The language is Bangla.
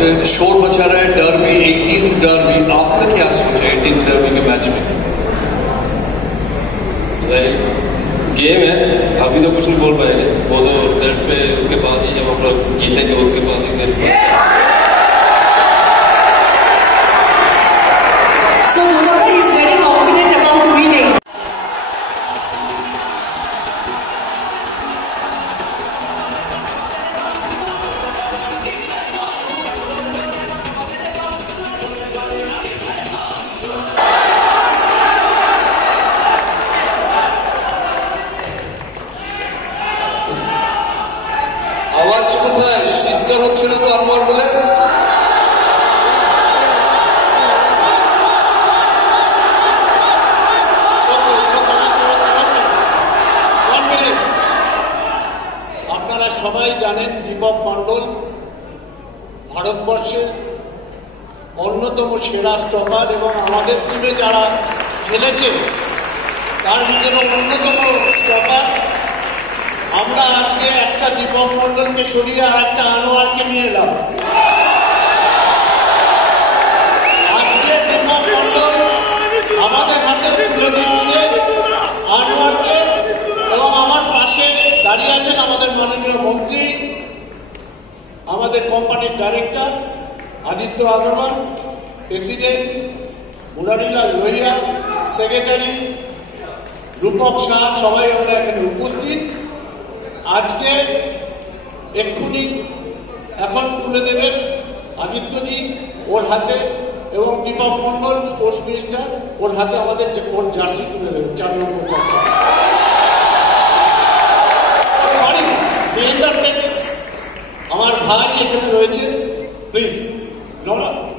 शोर मचा रहा है डर्बी 18 डर्बी, आपका क्या सोच है 18 डर्बी के मैच में? गेम है, अभी तो कुछ नहीं बोल पाएंगे, वो तो थर्ड पे उसके बाद ही जब हम लोग जीतेंगे उसके बाद ही फिर So Mudakkar is very confident about winning. আওয়াজ কোথায়? শীতকাল হচ্ছে না তো আনোয়ার বলে? আপনারা সবাই জানেন দীপক মণ্ডল ভারতবর্ষের অন্যতম সেরা স্টপার এবং আমাদের টিমে যারা খেলেছে তার ভিতরে অন্যতম স্টপার। আমরা আজকে একটা দীপক মণ্ডলকে সরিয়ে আর একটা আনোয়ারকে নিয়ে এলাম। আজকে দীপক মণ্ডল আমাদের হাতে তুলে দিচ্ছে আনোয়ারকে এবং আমার পাশে দাঁড়িয়ে আছেন আমাদের মাননীয় মন্ত্রী, আমাদের কোম্পানির director Aditya Agarwal, president Murarilal Lohia, secretary Rupak Shah, সবাই আমরা এখানে উপস্থিত। আজকে এক্ষুনি এখন তুলে দেবেন আদিত্যজি ওর হাতে এবং দীপক মণ্ডল স্পোর্টস মিনিস্টার ওর হাতে আমাদের ওর জার্সি তুলে দেবেন, 4 নম্বর জার্সি। সরি, আমার ভাই এখানে রয়েছে, প্লিজ নমস্কার।